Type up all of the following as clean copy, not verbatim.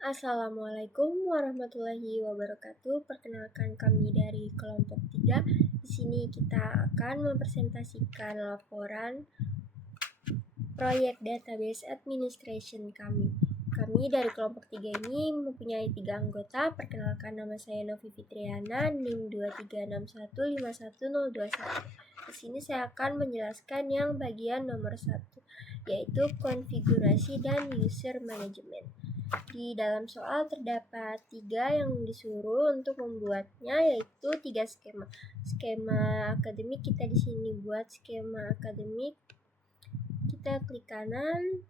Assalamualaikum warahmatullahi wabarakatuh. Perkenalkan kami dari kelompok 3. Di sini kita akan mempresentasikan laporan proyek database administration kami. Kami dari kelompok 3 ini mempunyai 3 anggota. Perkenalkan, nama saya Novi Fitriana, NIM 23615101. Di sini saya akan menjelaskan yang bagian nomor 1, yaitu konfigurasi dan user management. Di dalam soal terdapat 3 yang disuruh untuk membuatnya, yaitu 3 skema. Skema akademik, kita di sini buat skema akademik. Kita klik kanan,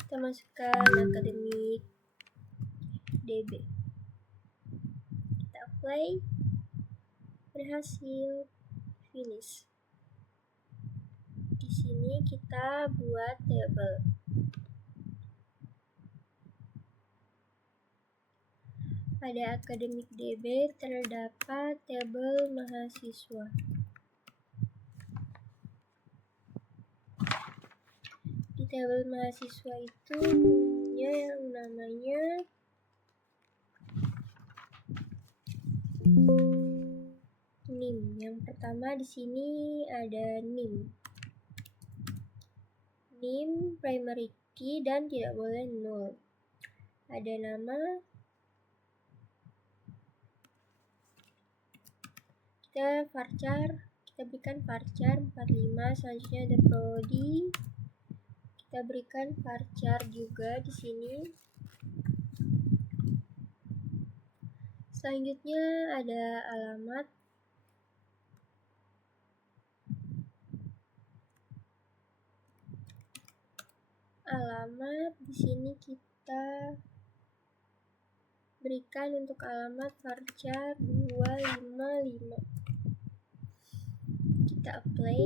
kita masukkan akademik DB, kita apply, berhasil, finish. Di sini kita buat table. Pada akademik DB terdapat tabel mahasiswa. Di tabel mahasiswa itu punya yang namanya NIM. Yang pertama di sini ada NIM. NIM primary key dan tidak boleh null. Ada nama. Kita varchar, kita berikan varchar 45. Selanjutnya ada prodi. Kita berikan varchar juga di sini. Selanjutnya ada alamat. Alamat di sini kita berikan untuk alamat varchar 255. Kita apply.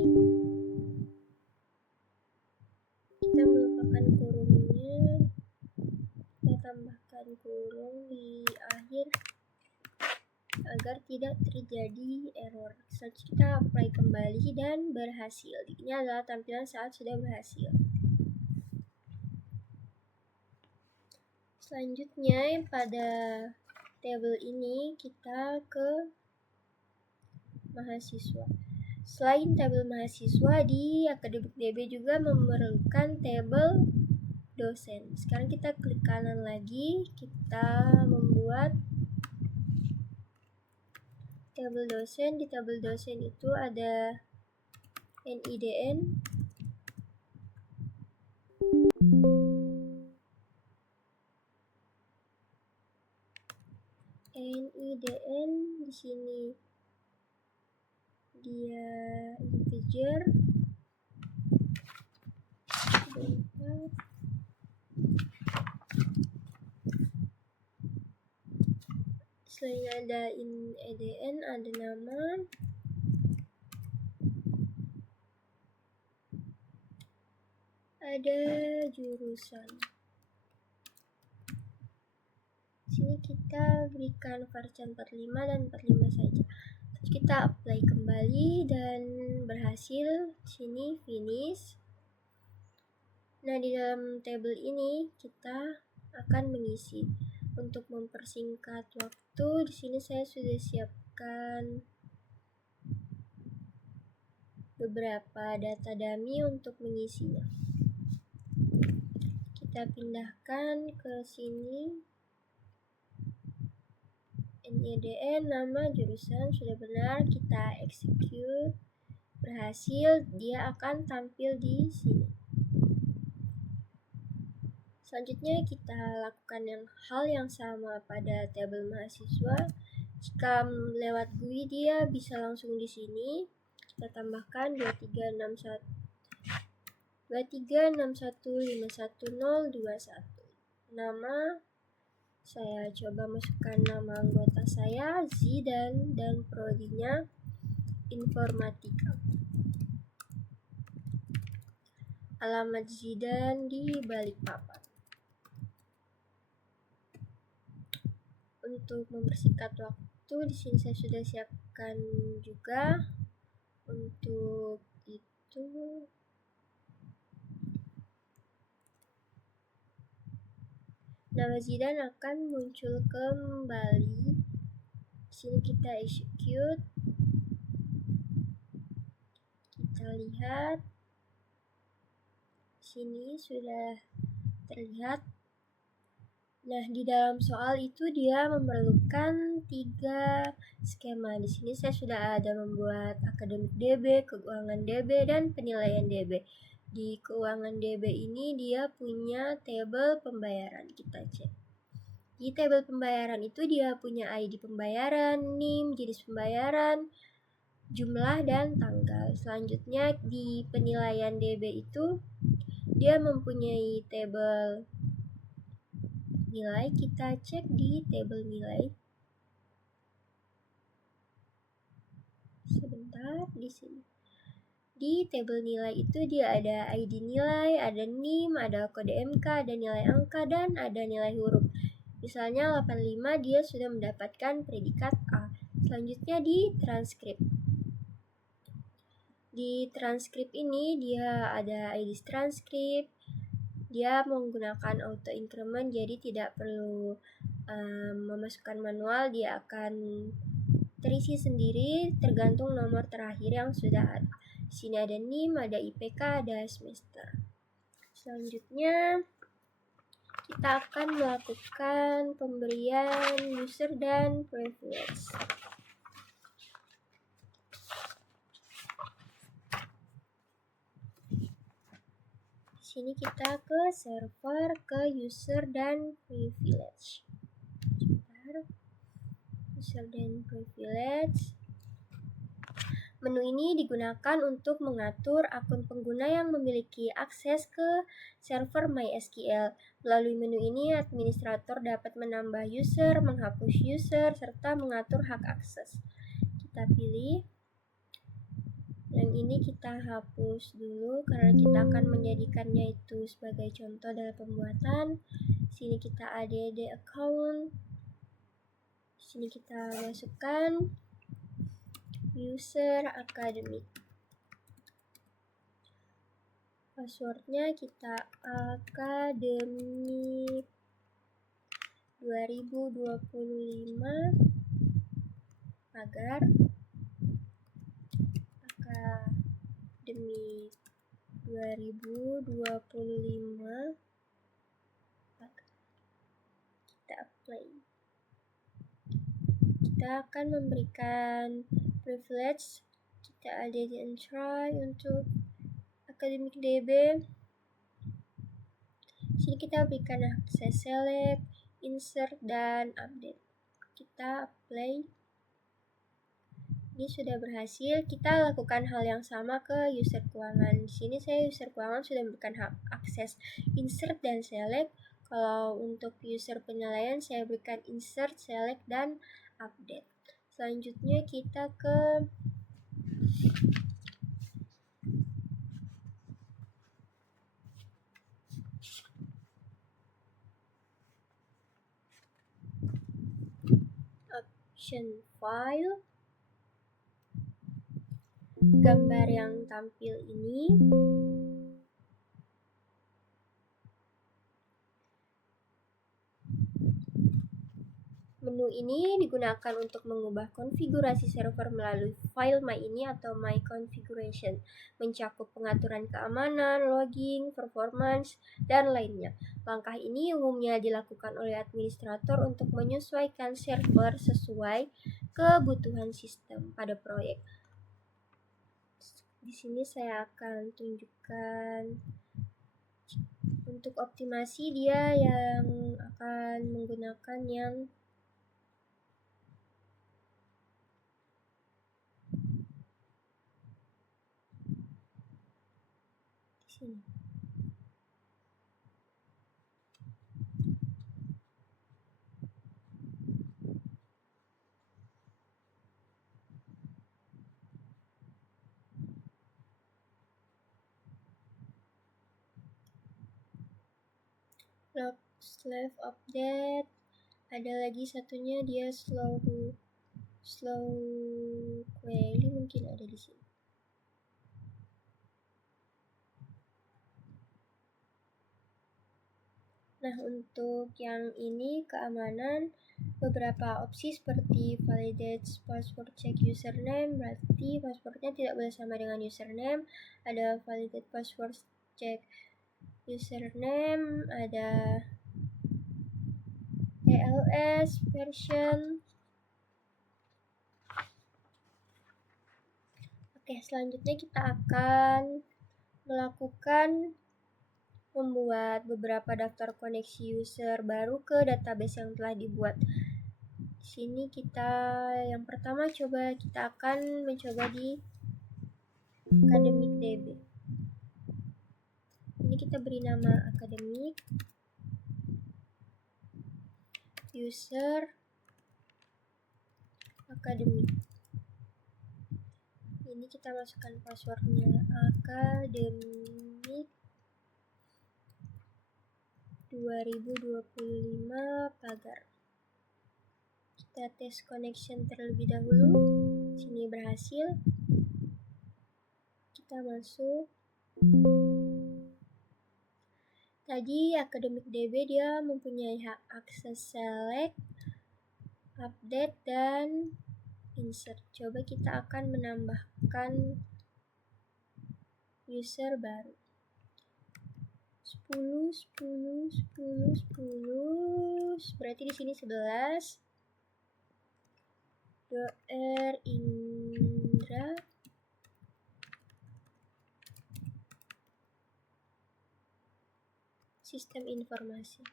Kita melupakan kurungnya. Kita tambahkan kurung di akhir agar tidak terjadi error. Selanjutnya kita apply kembali dan berhasil. Ini adalah tampilan saat sudah berhasil. Selanjutnya pada tabel ini kita ke mahasiswa. Selain tabel mahasiswa, di akademik DB juga memerlukan tabel dosen. Sekarang kita klik kanan lagi, kita membuat tabel dosen. Di tabel dosen itu ada NIDN, di sini dia integer. Selain ada NIDN, ada nama, ada jurusan. Sini kita berikan varchar 45 dan 45 saja. Terus kita apply kembali dan berhasil. Sini finish. Nah, di dalam tabel ini kita akan mengisi. Untuk mempersingkat waktu, di sini saya sudah siapkan beberapa data dummy untuk mengisinya. Kita pindahkan ke sini. NIDN, nama, jurusan sudah benar, kita execute, berhasil, dia akan tampil di sini. Selanjutnya kita lakukan hal yang sama pada tabel mahasiswa. Jika lewat GUI dia bisa langsung di sini. Kita tambahkan 2361510121. Nama, saya coba masukkan nama anggota saya, Zidan, dan prodinya informatika. Alamat Zidan di Balikpapan. Untuk mempersingkat waktu, di sini saya sudah siapkan juga. Untuk itu Nama Zidan akan muncul kembali. Di sini kita execute. Kita lihat. Di sini sudah terlihat. Nah, di dalam soal itu dia memerlukan 3 skema. Di sini saya sudah ada membuat akademik DB, keuangan DB, dan penilaian DB. Di keuangan DB ini dia punya tabel pembayaran. Kita cek. Di tabel pembayaran itu dia punya ID pembayaran, NIM, jenis pembayaran, jumlah, dan tanggal. Selanjutnya di penilaian DB itu dia mempunyai tabel nilai. Kita cek di tabel nilai. Sebentar, di sini. Di tabel nilai itu dia ada ID nilai, ada NIM, ada kode MK, ada nilai angka, dan ada nilai huruf. Misalnya 85 dia sudah mendapatkan predikat A. Selanjutnya di transkrip. Di transkrip ini dia ada ID transkrip. Dia menggunakan auto increment, jadi tidak perlu memasukkan manual. Dia akan terisi sendiri tergantung nomor terakhir yang sudah ada. Di sini ada NIM, ada IPK, ada semester. Selanjutnya kita akan melakukan pemberian user dan privilege. Di sini kita ke server, ke user dan privilege. Sebentar. User dan privilege. Menu ini digunakan untuk mengatur akun pengguna yang memiliki akses ke server MySQL. Melalui menu ini, administrator dapat menambah user, menghapus user, serta mengatur hak akses. Kita pilih. Yang ini kita hapus dulu karena kita akan menjadikannya itu sebagai contoh dalam pembuatan. Sini kita add account. Sini kita masukkan user academic. Passwordnya kita academic 2025 agar academic 2025 kita apply. Kita akan memberikan privilege. Kita ada di try untuk akademik DB. Sini kita berikan akses select, insert, dan update. Kita apply. Ini sudah berhasil. Kita lakukan hal yang sama ke user keuangan. Di sini saya user keuangan sudah memberikan hak akses insert dan select. Kalau untuk user penilaian saya berikan insert, select, dan update. Selanjutnya kita ke option file. Gambar yang tampil ini menu ini digunakan untuk mengubah konfigurasi server melalui file my ini atau my configuration, mencakup pengaturan keamanan, logging, performance, dan lainnya. Langkah ini umumnya dilakukan oleh administrator untuk menyesuaikan server sesuai kebutuhan sistem pada proyek. Di sini saya akan tunjukkan untuk optimasi dia yang akan menggunakan yang di sini. Log slave update. Ada lagi satunya dia slow query, mungkin ada di sini. Nah, untuk yang ini keamanan, beberapa opsi seperti validate password check username, berarti passwordnya tidak boleh sama dengan username. Ada validate password check username, ada TLS version. Oke, selanjutnya kita akan melakukan membuat beberapa daftar koneksi user baru ke database yang telah dibuat. Di sini kita yang pertama kita akan mencoba di Academic DB. Ini kita beri nama Academic user Academic. Ini kita masukkan passwordnya Academic 2025 pagar. Kita tes connection terlebih dahulu. Sini berhasil. Kita masuk. Tadi Academic DB dia mempunyai hak akses select, update, dan insert. Coba kita akan menambahkan user baru. 10 berarti di sini 11. Dr. Indra. Sistem informasi.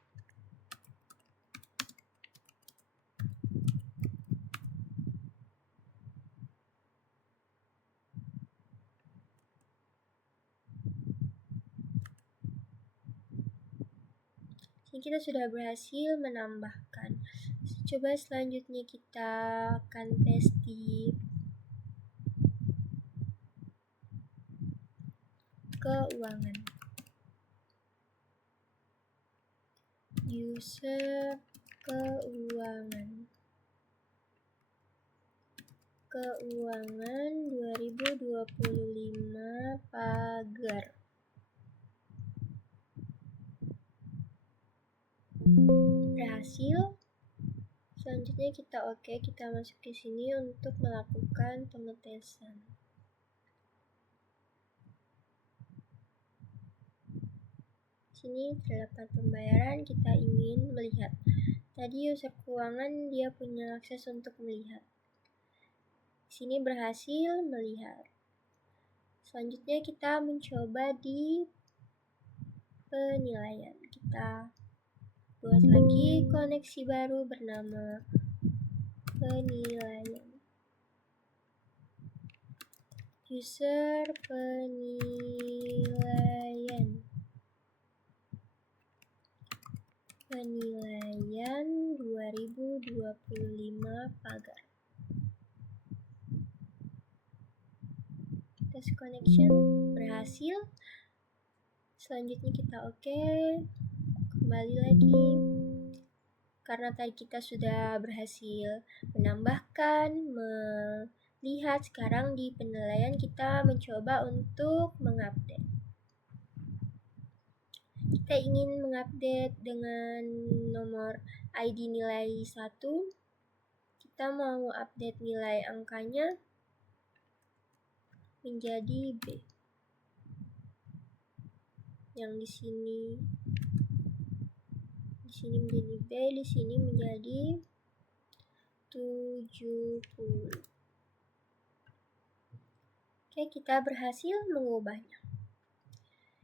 Ini kita sudah berhasil menambahkan. Coba selanjutnya kita akan tes di keuangan. User keuangan. Keuangan 2025 pagar. Berhasil. Selanjutnya kita masuk ke sini untuk melakukan pengetesan. Sini terdapat pembayaran, kita ingin melihat. Tadi user keuangan dia punya akses untuk melihat. Sini berhasil melihat. Selanjutnya kita mencoba di penilaian. Kita buat lagi koneksi baru bernama penilaian. User penilaian. Penilaian 2025 pagar. Tes connection berhasil. Selanjutnya kita kembali lagi. Karena tadi kita sudah berhasil menambahkan, melihat, sekarang di penilaian kita mencoba untuk mengupdate. Kita ingin mengupdate dengan nomor ID nilai 1. Kita mau update nilai angkanya menjadi B. Yang di sini menjadi B, di sini menjadi 70. Oke, kita berhasil mengubahnya.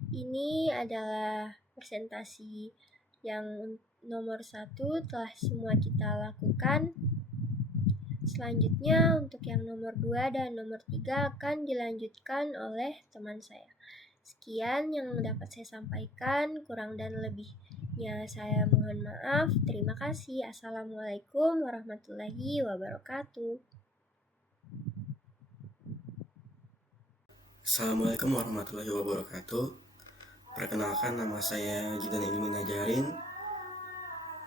Ini adalah presentasi yang nomor 1 telah semua kita lakukan. Selanjutnya untuk yang nomor 2 dan nomor 3 akan dilanjutkan oleh teman saya. Sekian yang dapat saya sampaikan, kurang dan lebihnya saya mohon maaf. Terima kasih. Assalamualaikum warahmatullahi wabarakatuh. Assalamualaikum warahmatullahi wabarakatuh. Perkenalkan, nama saya Jidan Ilmi Najarin,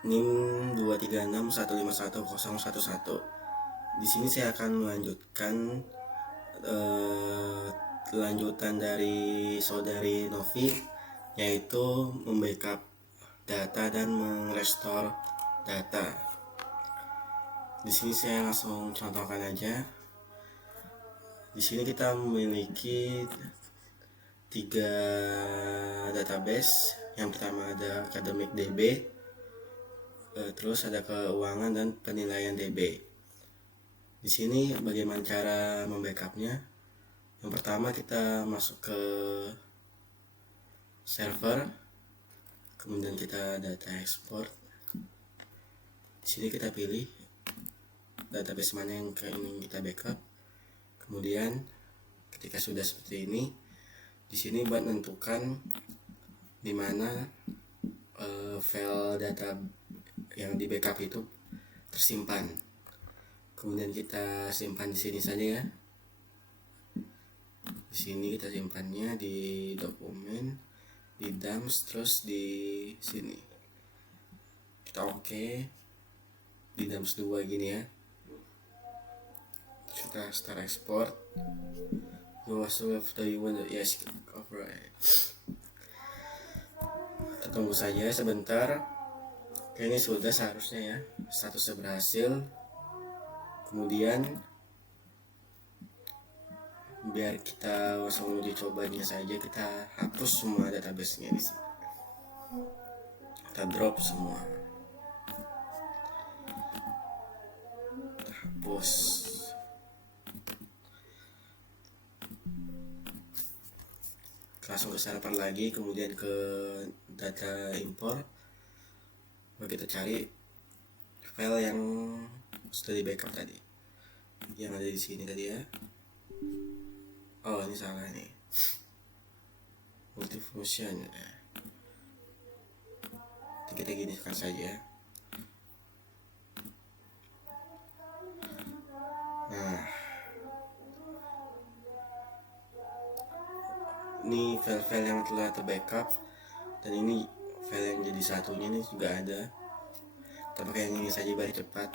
NIM 236151011. Di sini saya akan melanjutkan lanjutan dari saudari Novi, yaitu membackup data dan merestore data. Di sini saya langsung contohkan aja. Di sini kita memiliki 3 database. Yang pertama ada academic DB, terus ada keuangan dan penilaian DB. Di sini bagaimana cara membackupnya? Yang pertama kita masuk ke server, kemudian kita data export. Di sini kita pilih database mana yang ingin kita backup. Kemudian ketika sudah seperti ini, di sini buat menentukan di mana file data yang di backup itu tersimpan. Kemudian kita simpan di sini saja ya. Di sini kita simpannya di dokumen, di dumps, terus di sini. Kita oke. Di dumps 2 gini ya. Terus kita start export. Go after you want yes, alright. Kita tunggu saja sebentar. Oke, ini sudah seharusnya ya, statusnya berhasil. Kemudian biar kita langsung uji cobanya saja, kita hapus semua database-nya di sini. Kita drop semua. Kita hapus. Langsung ke server lagi, kemudian ke data import. Lalu kita cari file yang sudah di backup tadi, yang ada di sini tadi ya. Oh, ini salah nih, multifunction. Kita gini saja. Nah, ini file-file yang telah terbackup, dan ini file yang jadi satunya ini juga ada. Kita pakai yang ini saja biar cepat.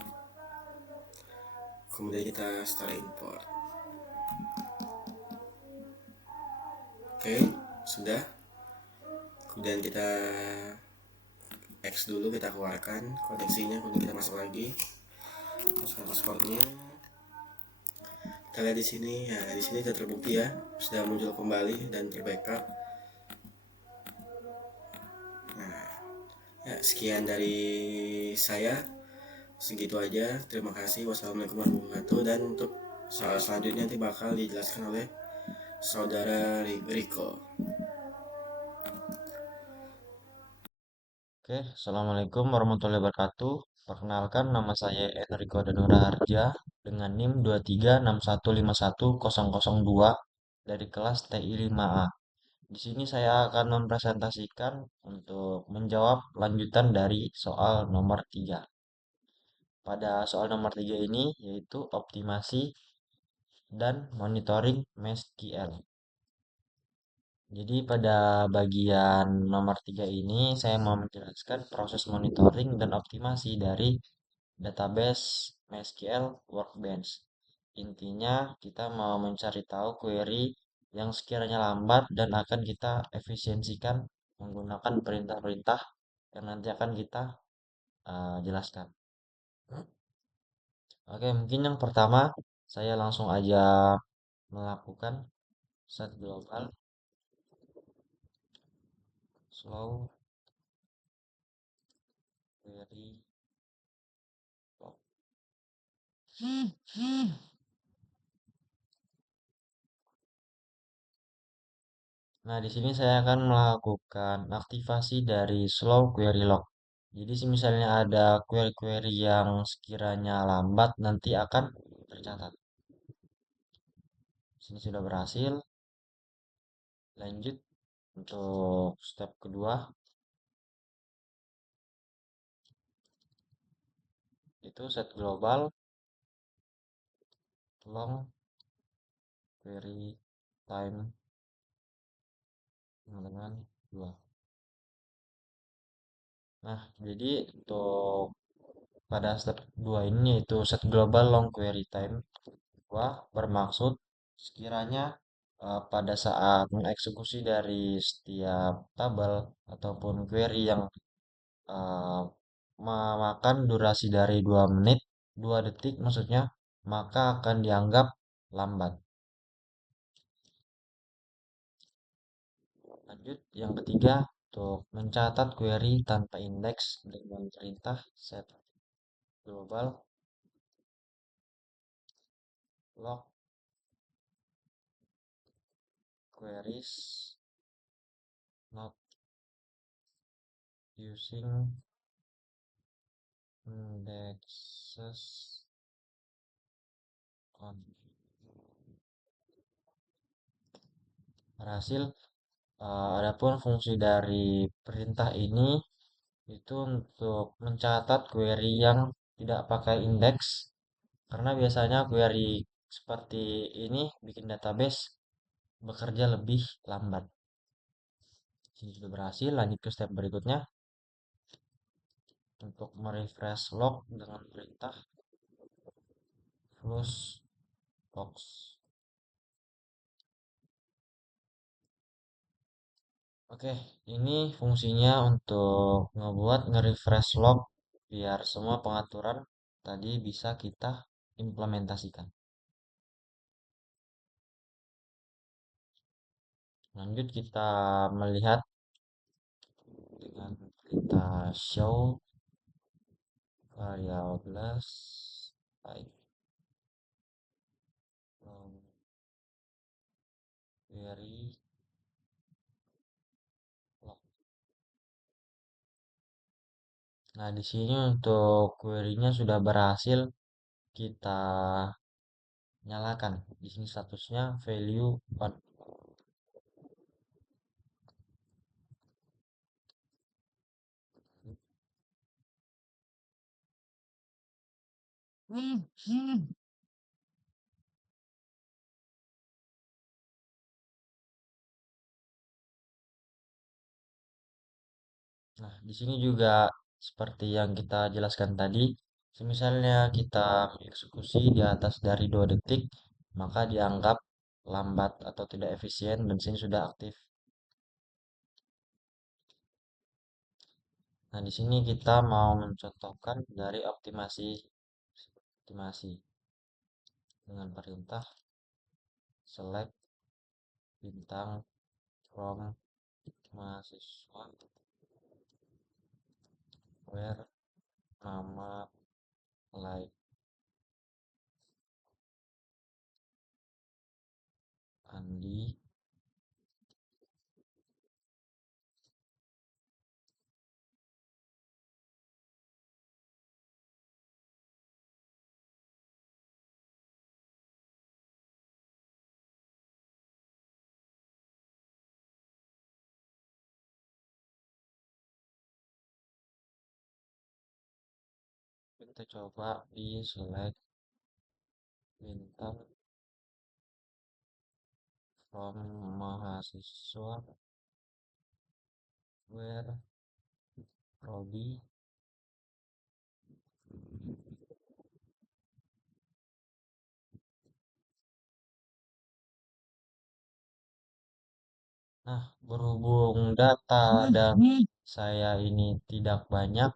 Kemudian kita start import. Oke, sudah. Kemudian kita X dulu, kita keluarkan koneksinya, kemudian kita masuk lagi, masukkan passwordnya. Kita lihat di sini ya, di sini sudah terbukti ya, sudah muncul kembali dan terbackup. Nah, ya sekian dari saya, segitu aja. Terima kasih. Wassalamualaikum warahmatullahi wabarakatuh. Dan untuk soal selanjutnya nanti bakal dijelaskan oleh saudara Riko. Oke, Assalamualaikum warahmatullahi wabarakatuh. Perkenalkan, nama saya Enrico Danura Harja dengan NIM 2361510002 dari kelas TI 5A. Di sini saya akan mempresentasikan untuk menjawab lanjutan dari soal nomor 3. Pada soal nomor 3 ini yaitu optimasi dan monitoring MySQL. Jadi pada bagian nomor 3 ini saya mau menjelaskan proses monitoring dan optimasi dari database MySQL Workbench. Intinya kita mau mencari tahu query yang sekiranya lambat dan akan kita efisiensikan menggunakan perintah-perintah yang nanti akan kita jelaskan. Oke, mungkin yang pertama saya langsung aja melakukan set global slow query log. Nah, di sini saya akan melakukan aktivasi dari slow query log. Jadi, misalnya ada query-query yang sekiranya lambat, nanti akan tercatat. Di sini sudah berhasil. Lanjut untuk step kedua, itu set global long query time, teman-teman, 2. Nah, jadi untuk pada step 2 ini yaitu set global long query time 2 bermaksud sekiranya pada saat mengeksekusi dari setiap tabel ataupun query yang eh, memakan durasi dari 2 menit, 2 detik maksudnya, maka akan dianggap lambat. Lanjut, yang ketiga, untuk mencatat query tanpa indeks dengan perintah set global log queries not using indexes on. Berhasil. Adapun fungsi dari perintah ini itu untuk mencatat query yang tidak pakai indeks, karena biasanya query seperti ini bikin database bekerja lebih lambat. Ini sudah berhasil, lanjut ke step berikutnya untuk merefresh log dengan perintah flush box. Oke, ini fungsinya untuk ngebuat nge-refresh log biar semua pengaturan tadi bisa kita implementasikan. Lanjut kita melihat dengan perintah show variables type from query log. Nah, di sini untuk query-nya sudah berhasil kita nyalakan. Di sini statusnya value on. Nah, di sini juga seperti yang kita jelaskan tadi, misalnya kita mengeksekusi di atas dari 2 detik, maka dianggap lambat atau tidak efisien dan sini sudah aktif. Nah, di sini kita mau mencontohkan dari optimasi dengan perintah select bintang from mahasiswa where nama like Andi. Kita coba di select bintang from mahasiswa where Robi. Nah, berhubung data dan saya ini tidak banyak,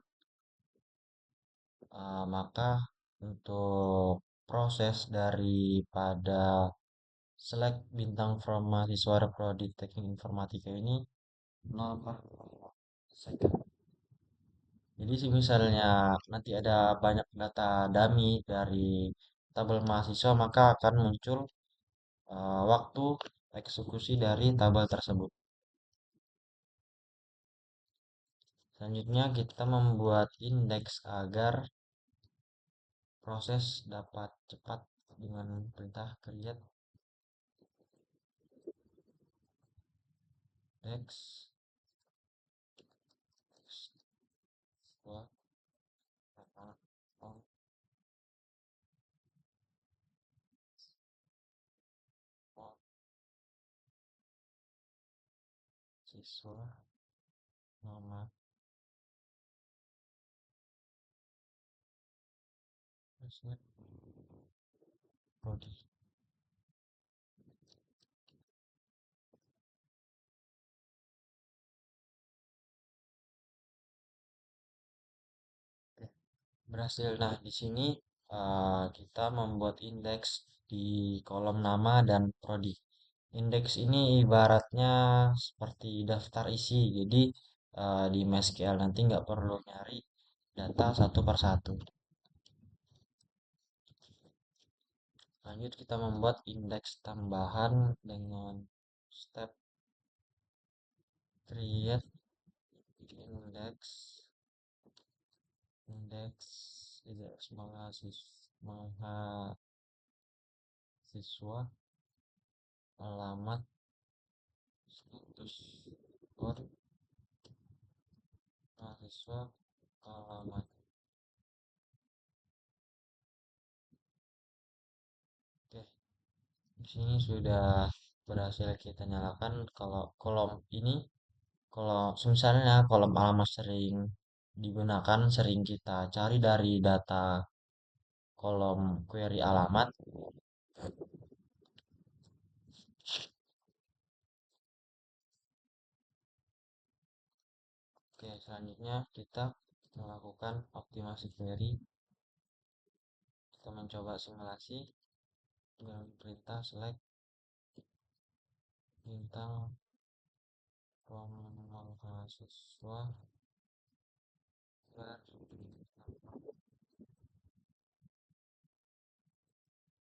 maka untuk proses daripada select bintang from mahasiswa prodi teknik informatika ini 0,5 second. Jadi misalnya nanti ada banyak data dummy dari tabel mahasiswa, maka akan muncul waktu eksekusi dari tabel tersebut. Selanjutnya kita membuat indeks agar proses dapat cepat dengan perintah create index siswa nama on on siswa nama teknik prodi. Berhasil. Nah, di sini kita membuat indeks di kolom nama dan prodi. Indeks ini ibaratnya seperti daftar isi. Jadi di MySQL nanti nggak perlu nyari data satu per satu. Lanjut kita membuat indeks tambahan dengan step create index indeks indeks mahasiswa alamat status skor mahasiswa alamat. Oke, di sini sudah berhasil kita nyalakan. Kalau kolom ini, kalau misalnya kolom alamat sering digunakan, sering kita cari dari data kolom query alamat. Oke, selanjutnya kita melakukan optimasi query. Kita mencoba simulasi dengan perintah select bintang from mahasiswa per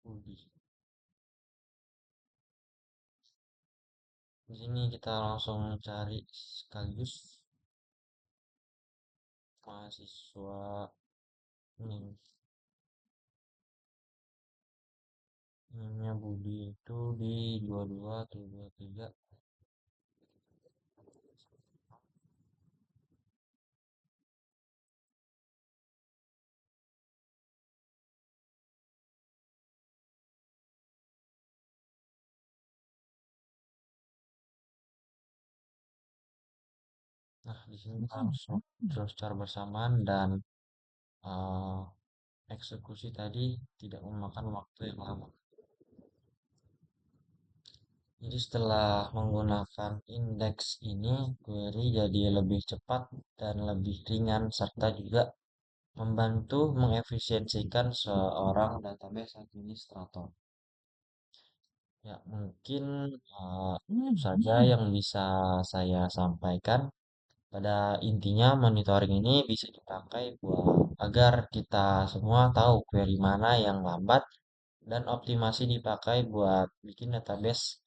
Budi. Di sini kita langsung cari sekaligus mahasiswa ini. Namanya Budi itu di 22 atau 23. Nah, di sini langsung terus secara bersamaan dan eh, eksekusi tadi tidak memakan waktu yang lama. Jadi setelah menggunakan indeks ini, query jadi lebih cepat dan lebih ringan serta juga membantu mengefisiensikan seorang database administrator. Ya, mungkin itu saja yang bisa saya sampaikan. Pada intinya monitoring ini bisa dipakai buat agar kita semua tahu query mana yang lambat dan optimasi dipakai buat bikin database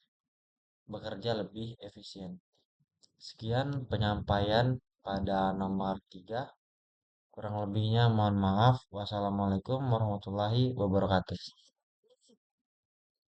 bekerja lebih efisien. Sekian penyampaian pada nomor 3. Kurang lebihnya mohon maaf. Wassalamualaikum warahmatullahi wabarakatuh.